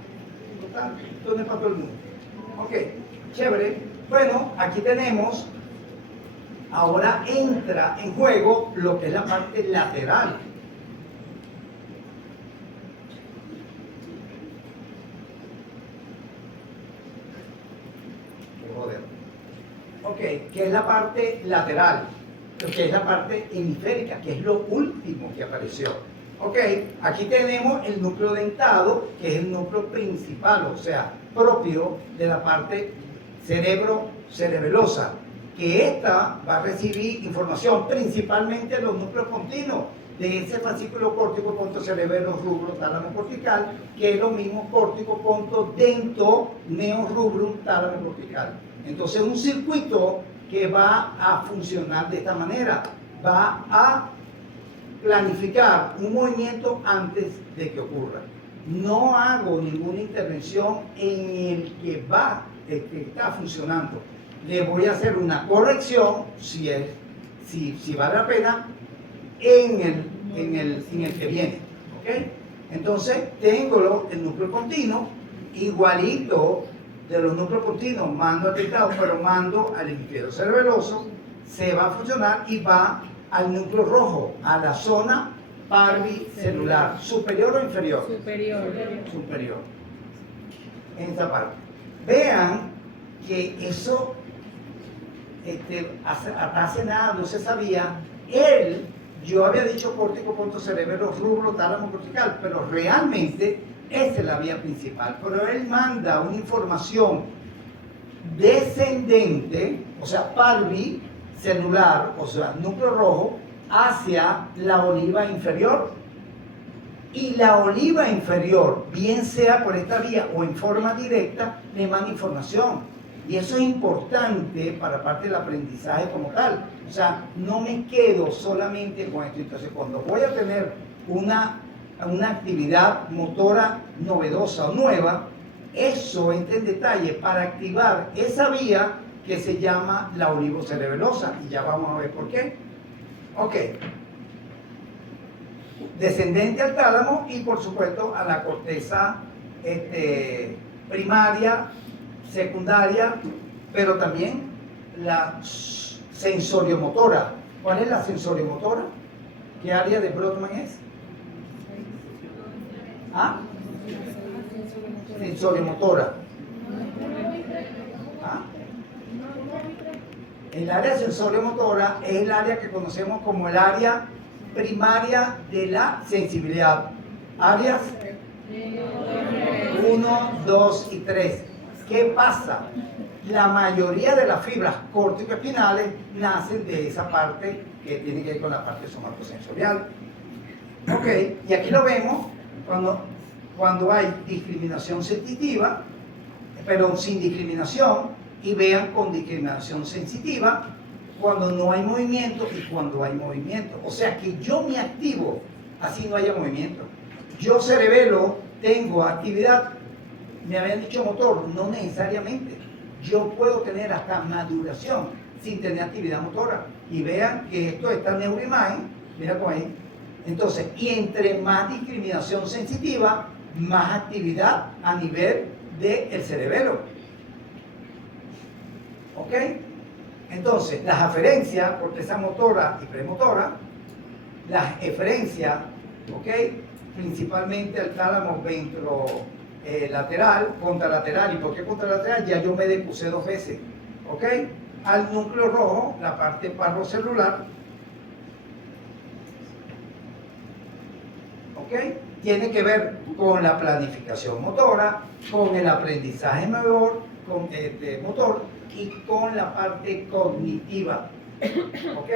Total, esto no es para todo el mundo. Ok, chévere. Bueno, aquí tenemos. Ahora entra en juego lo que es la parte lateral. Joder. Ok, que es la parte lateral, que es la parte hemisférica, que es lo último que apareció. Ok, aquí tenemos el núcleo dentado, que es el núcleo principal, o sea, propio de la parte cerebelosa, que esta va a recibir información principalmente de los núcleos continuos, de ese fascículo córtico, punto cerebelo, rubro, tálamo cortical, que es lo mismo córtico, punto dento, neo, rubrum, tálamo cortical. Entonces, un circuito que va a funcionar de esta manera. va a planificar un movimiento antes de que ocurra. No hago ninguna intervención en el que está funcionando. Le voy a hacer una corrección, si vale la pena, en el que viene. ¿Ok? Entonces, tengo el núcleo continuo, igualito de los núcleos continuos, mando al teclado, pero mando al hemisferio cerebeloso, se va a funcionar y va al núcleo rojo, a la zona parvicelular, superior o inferior. Superior. En esta parte. Vean que eso hace nada no se sabía. Yo había dicho córtico, punto cerebelo, rubro, tálamo, cortical, pero realmente esa es la vía principal. Pero él manda una información descendente, o sea, parvicelular, o sea, núcleo rojo, hacia la oliva inferior. Y la oliva inferior, bien sea por esta vía o en forma directa, le manda información. Y eso es importante para parte del aprendizaje como tal. O sea, no me quedo solamente con esto. Entonces, cuando voy a tener una actividad motora novedosa o nueva, eso entra en detalle para activar esa vía que se llama la olivocerebelosa. Y ya vamos a ver por qué. Ok. Descendente al tálamo y por supuesto a la corteza primaria, secundaria, pero también la sensoriomotora. ¿Cuál es la sensoriomotora? ¿Qué área de Brodmann es? ¿Ah? Sensoriomotora. ¿Ah? El área sensoriomotora es el área que conocemos como el área primaria de la sensibilidad. Áreas 1, 2 y 3. ¿Qué pasa? La mayoría de las fibras córtico-espinales nacen de esa parte que tiene que ver con la parte somatosensorial. Ok, y aquí lo vemos cuando hay discriminación sensitiva, pero sin discriminación, y vean con discriminación sensitiva, cuando no hay movimiento y cuando hay movimiento. O sea que yo me activo, así no haya movimiento. Yo cerebelo, tengo actividad, me habían dicho motor, no necesariamente. Yo puedo tener hasta maduración sin tener actividad motora. Y vean que esto está neuroimagen, mira con ahí. Entonces, y entre más discriminación sensitiva, más actividad a nivel del cerebelo. ¿Ok? Entonces, las aferencias, corteza motora y premotora, las eferencias, ¿ok? Principalmente al tálamo ventrolateral, contralateral. ¿Y por qué contralateral? Ya yo me depusé 2 veces, ¿ok? Al núcleo rojo, la parte parvocelular, ¿ok? Tiene que ver con la planificación motora, con el aprendizaje motor y con la parte cognitiva, ¿ok?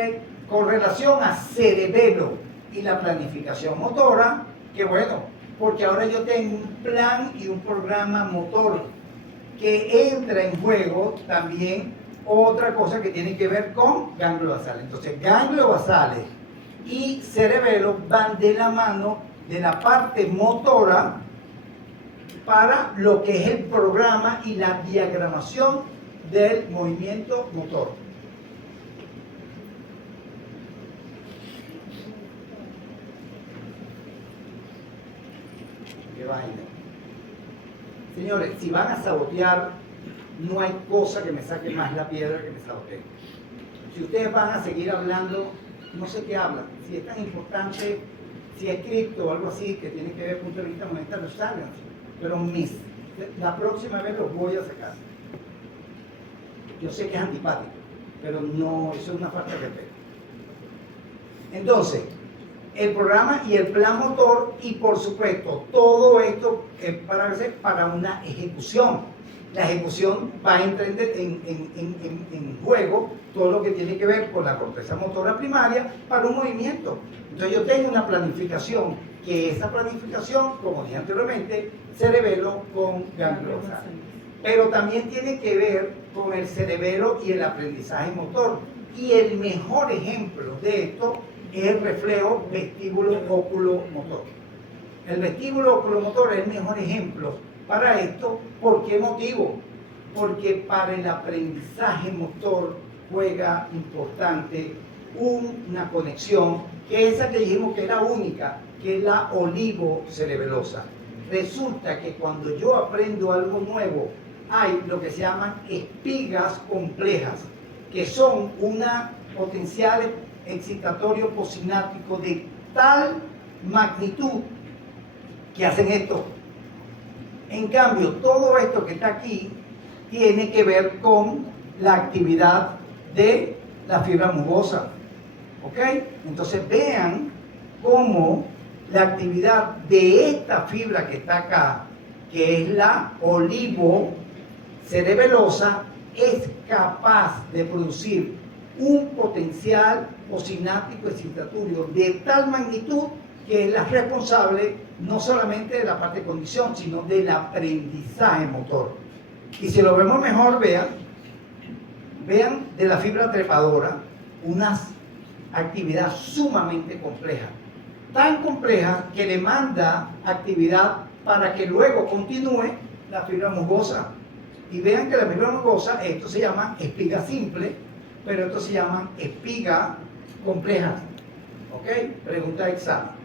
Con relación a cerebelo y la planificación motora, que bueno, porque ahora yo tengo un plan y un programa motor que entra en juego también otra cosa que tiene que ver con ganglios basales. Entonces, ganglios basales y cerebelo van de la mano de la parte motora para lo que es el programa y la diagramación del movimiento motor. Qué vaina. Señores, si van a sabotear, no hay cosa que me saque más la piedra que me sabotee. Si ustedes van a seguir hablando, no sé qué hablan. Si es tan importante, si es cripto o algo así que tiene que ver desde el punto de vista monetario, salgan. Pero la próxima vez los voy a sacar. Yo sé que es antipático, pero no, eso es una falta de respeto. Entonces, el programa y el plan motor, y por supuesto, todo esto es para una ejecución. La ejecución va a entrar en juego todo lo que tiene que ver con la corteza motora primaria para un movimiento. Entonces yo tengo una planificación, que esa planificación, como dije anteriormente, cerebelo con ganglios basales. Pero también tiene que ver con el cerebelo y el aprendizaje motor. Y el mejor ejemplo de esto es el reflejo vestíbulo-óculo-motor. El vestíbulo-óculo-motor es el mejor ejemplo para esto. ¿Por qué motivo? Porque para el aprendizaje motor juega importante una conexión que es esa que dijimos que era única, que es la olivocerebelosa. Resulta que cuando yo aprendo algo nuevo, hay lo que se llaman espigas complejas, que son una potencial excitatorio posináptico de tal magnitud que hacen esto. En cambio, todo esto que está aquí tiene que ver con la actividad de la fibra mucosa. ¿Ok? Entonces vean cómo la actividad de esta fibra que está acá, que es la olivocerebelosa, es capaz de producir un potencial posináptico excitatorio de tal magnitud que es la responsable no solamente de la parte de condición, sino del aprendizaje motor. Y si lo vemos mejor, vean de la fibra trepadora una actividad sumamente compleja. Tan compleja que demanda actividad para que luego continúe la fibra musgosa. Y vean que la fibra musgosa, esto se llama espiga simple, pero esto se llama espiga compleja. ¿Ok? Pregunta de examen.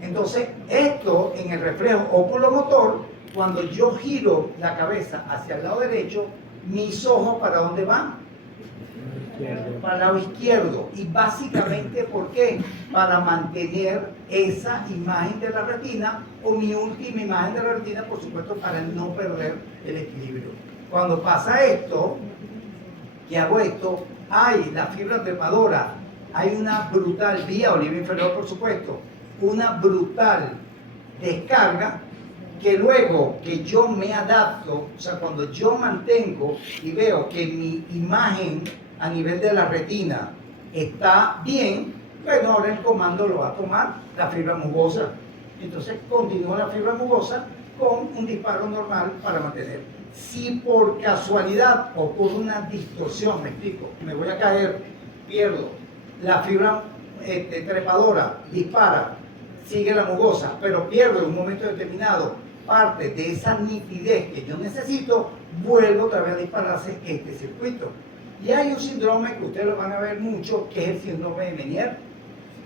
Entonces, esto en el reflejo oculomotor, cuando yo giro la cabeza hacia el lado derecho, mis ojos ¿para dónde van? Para el lado izquierdo. Y básicamente, ¿por qué? Para mantener esa imagen de la retina, o mi última imagen de la retina, por supuesto, para no perder el equilibrio. Cuando pasa esto, que hago esto, hay la fibra trepadora, hay una brutal vía oliva inferior, por supuesto, una brutal descarga, que luego que yo me adapto, o sea, cuando yo mantengo y veo que mi imagen a nivel de la retina está bien, bueno, ahora el comando lo va a tomar la fibra mucosa. Entonces continúa la fibra mucosa con un disparo normal para mantener. Si por casualidad ocurre una distorsión, me explico, me voy a caer, pierdo, la fibra trepadora dispara, sigue la mucosa, pero pierdo en un momento determinado parte de esa nitidez que yo necesito, vuelvo otra vez a dispararse este circuito. Y hay un síndrome que ustedes lo van a ver mucho, que es el síndrome de Meniere.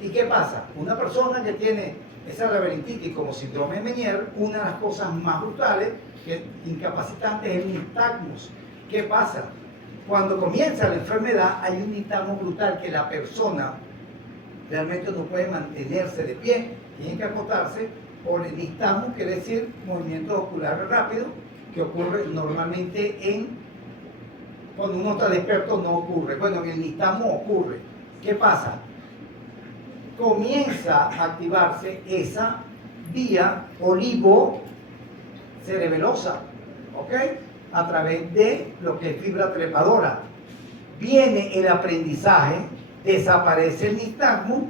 ¿Y qué pasa? Una persona que tiene esa laberintitis como síndrome de Meniere, una de las cosas más brutales, que incapacitantes, es el nistagmus. ¿Qué pasa? Cuando comienza la enfermedad hay un nistagmus brutal que la persona realmente no puede mantenerse de pie, tiene que acostarse por el nistagmus, quiere decir movimientos oculares rápidos, que ocurre normalmente cuando uno está despierto no ocurre. Bueno, en el nistagmus ocurre. ¿Qué pasa? Comienza a activarse esa vía olivocerebelosa, ¿ok? A través de lo que es fibra trepadora. Viene el aprendizaje, desaparece el nistagmus,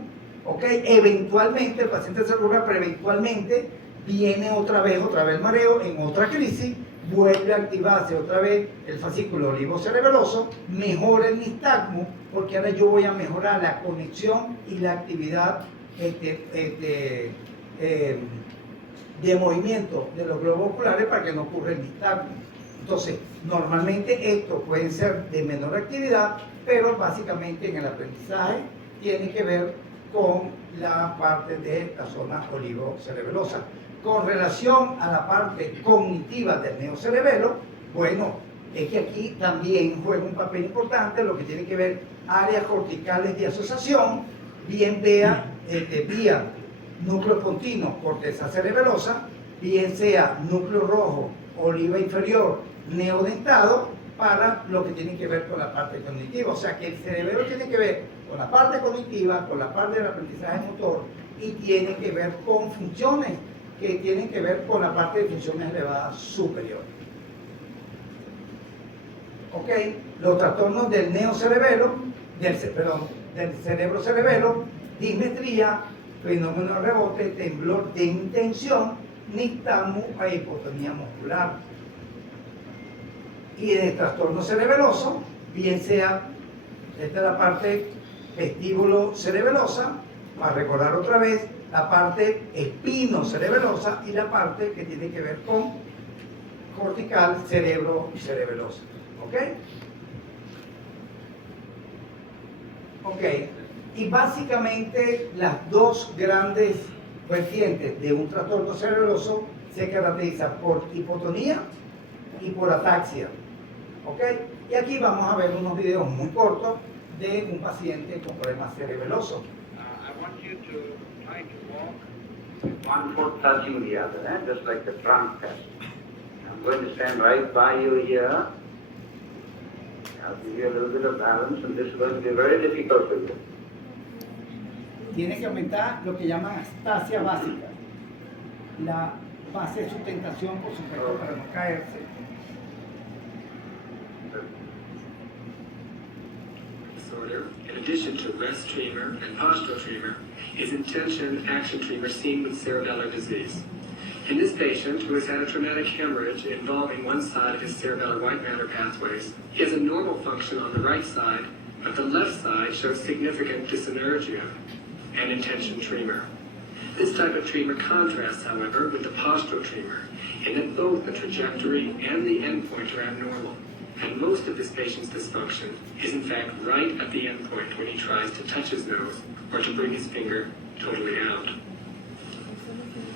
¿ok? Eventualmente el paciente se recupera, pero eventualmente viene otra vez el mareo en otra crisis, vuelve a activarse otra vez el fascículo olivocerebeloso, mejora el nistagmus, porque ahora yo voy a mejorar la conexión y la actividad de movimiento de los globos oculares para que no ocurra el nistagmus. Entonces, normalmente estos pueden ser de menor actividad, pero básicamente en el aprendizaje tiene que ver con la parte de la zona olivocerebelosa. Con relación a la parte cognitiva del neocerebelo, bueno, es que aquí también juega un papel importante lo que tiene que ver áreas corticales de asociación, bien vía núcleo pontino, corteza cerebelosa, bien sea núcleo rojo, oliva inferior, neodentado, para lo que tiene que ver con la parte cognitiva. O sea que el cerebelo tiene que ver con la parte cognitiva, con la parte del aprendizaje motor, y tiene que ver con funciones que tienen que ver con la parte de funciones elevadas superiores. ¿Ok? Los trastornos del neocerebelo, del cerebro cerebelo, dismetría, fenómeno de rebote, temblor de intención, nistagmus e hipotonía muscular. Y de trastorno cerebeloso, bien sea Esta es la parte vestíbulo cerebelosa, para recordar otra vez, la parte espino cerebelosa y la parte que tiene que ver con cortical cerebro cerebelosa. ¿Ok? Ok. Y básicamente las dos grandes vertientes de un trastorno cerebeloso se caracterizan por hipotonía y por ataxia. ¿Ok? Y aquí vamos a ver unos videos muy cortos de un paciente con problemas cerebelosos. I want you to try to walk with one foot touching the other, just like the trunk test. I'm going to stand right by you here. I'll give you a little bit of balance, and this is going to be very difficult for you. Tiene que aumentar lo que llaman astasia básica, la base de sustentación, por supuesto, para no caerse. Disorder, in addition to rest tremor and postural tremor, is intention action tremor seen with cerebellar disease. In this patient, who has had a traumatic hemorrhage involving one side of his cerebellar white matter pathways, he has a normal function on the right side, but the left side shows significant dysenergia and intention tremor. This type of tremor contrasts, however, with the postural tremor, in that both the trajectory and the endpoint are abnormal. And most of this patient's dysfunction is in fact right at the endpoint when he tries to touch his nose or to bring his finger totally out.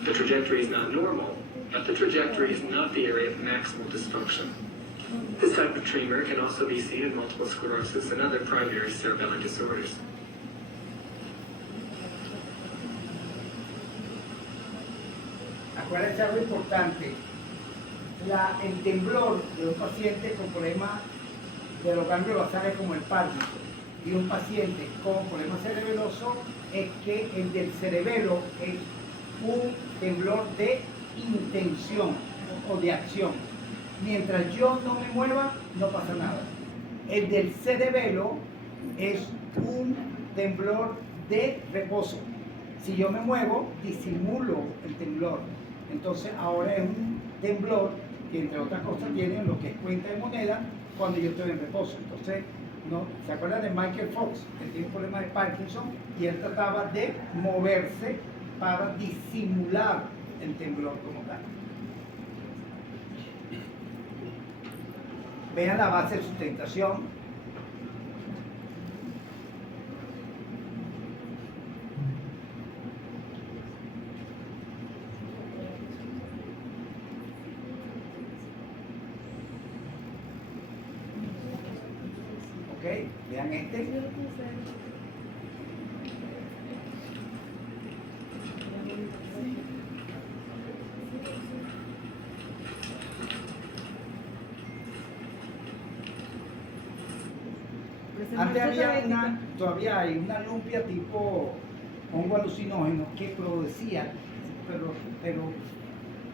The trajectory is not normal, but the trajectory is not the area of maximal dysfunction. This type of tremor can also be seen in multiple sclerosis and other primary cerebellar disorders. Acuérdense algo importante, el temblor de un paciente con problemas de los ganglios basales como el Parkinson y un paciente con problemas cerebelosos es que el del cerebelo es un temblor de intención o de acción. Mientras yo no me mueva, no pasa nada. El del cerebelo es un temblor de reposo. Si yo me muevo, disimulo el temblor. Entonces ahora es un temblor que entre otras cosas tiene lo que es cuenta de moneda cuando yo estoy en reposo. Entonces, ¿no? ¿Se acuerdan de Michael Fox? Él tiene un problema de Parkinson y él trataba de moverse para disimular el temblor como tal. Vean la base de sustentación. Vean este. Antes había todavía hay una lumpia tipo hongo alucinógeno que producía, pero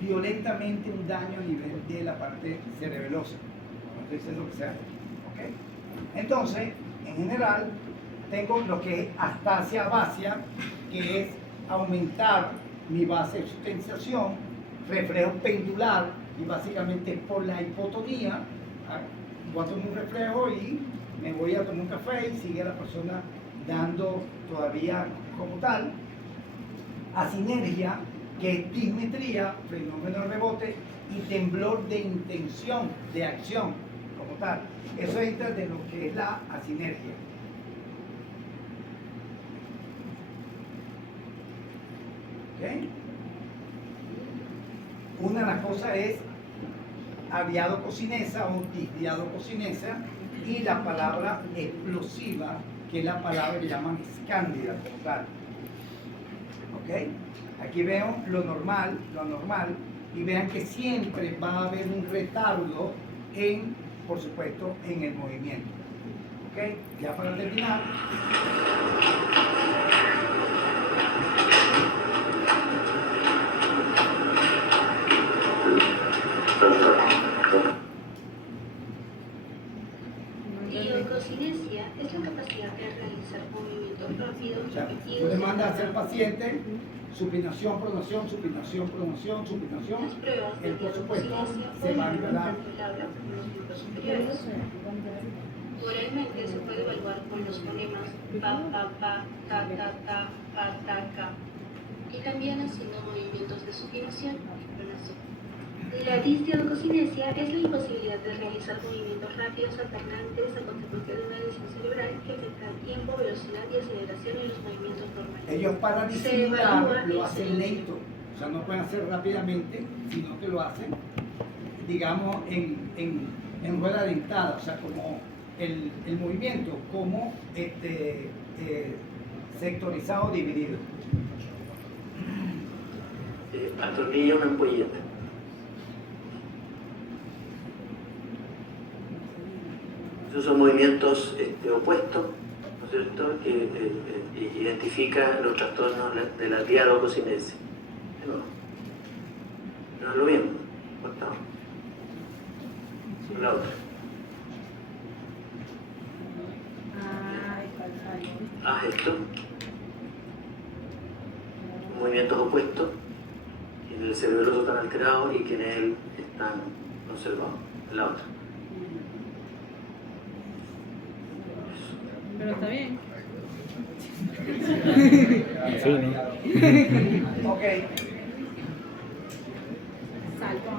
violentamente un daño a nivel de la parte cerebelosa. Entonces es lo que se hace. ¿Okay? Entonces, en general, tengo lo que es astasia basia, que es aumentar mi base de sustentación, reflejo pendular, y básicamente por la hipotonía, voy a tomar un reflejo y me voy a tomar un café y sigue la persona dando todavía como tal. Asinergia, que es dismetría, fenómeno de rebote, y temblor de intención, de acción, como tal. Eso entra de lo que es la asinergia. ¿Okay? Una de las cosas es aviadococinesa o disdiadococinesa y la palabra explosiva, que es la palabra que llaman escándida como tal. ¿Okay? Aquí veo lo normal, y vean que siempre va a haber un retardo en, por supuesto, en el movimiento. ¿Ok? Ya para terminar. Idiococinesia es la capacidad de realizar movimientos rápidos, O sea, repetidos. tú le mandas a hacer al paciente supinación, pronación, supinación, pronación, supinación. Las pruebas de Él, por supuesto, idiococinesia se va a pueden liberar. el habla por los miembros superiores. Oralmente se puede evaluar con los fonemas pa, pa, pa, ta, ta, ta, pa, ta, ca, y también haciendo movimientos de supinación y pronación. La disdiadococinesia es la imposibilidad de realizar movimientos rápidos alternantes a consecuencia de una lesión cerebral que afecta el tiempo, velocidad y aceleración en los movimientos normales. Ellos para Se disimular evalúa lo el hacen lento, o sea, no pueden hacer rápidamente, sino que lo hacen, digamos, en rueda dentada, o sea, como el movimiento, como sectorizado, dividido. Atornilla una ampolleta. Esos son movimientos opuestos, ¿no es cierto?, que identifican los trastornos de la diadococinesia. No es lo mismo. Cortamos. La otra. Haz esto. Movimientos opuestos, que en el cerebeloso están alterados y que en él están conservados. La otra. Pero está bien. Ok. Salto.